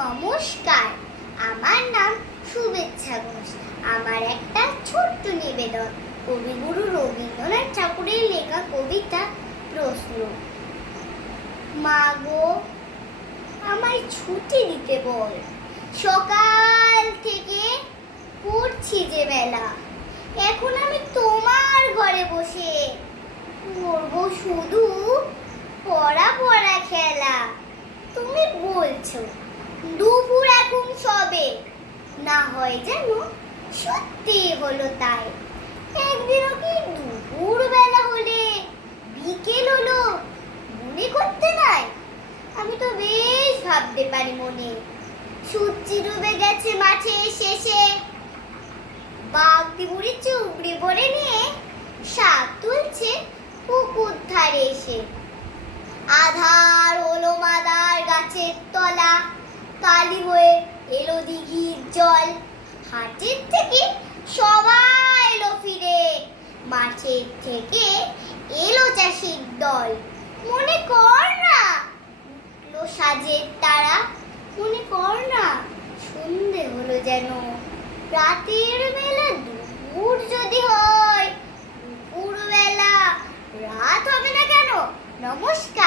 নমস্কার। আমার নাম শুভেচ্ছা ঘোষ। আমার একটা ছোট্ট নিবেদন। কবিগুরু রবীন্দ্রনাথ ঠাকুরের লেখা কবিতা প্রশ্ন। মা গো আমায় ছুটি দিতে বল। সকাল থেকে পড়ছি যে বেলা। এখন আমি তোমার ঘরে বসে করব শুধু পড়া পড়া খেলা। তুমি বলছো সবে। না হয় যেন সত্যি হলো তাই। একদিনও কি দুপুর বেলা হলে বিকেল হলো? মনে করতে নাই? আমি তো বেশ ভাবতে পারি মনে। সূর্যি ডুবে গেছে মাঠে শেষে। বাগদি বুড়ি চুবড়ি ভরে নিয়ে শাক তুলছে পুকুর ধারে এসে। আধার হাটের থেকে সবাই এলো ফিরে। মাঠের থেকে এলো চাষির দল। মনে কর না লো সাজের তারা। মনে কর না, সন্ধে হলো যেন। রাতের বেলা দুপুর যদি হয় দুপুর বেলা রাত হবে না কেন? নমস্কার।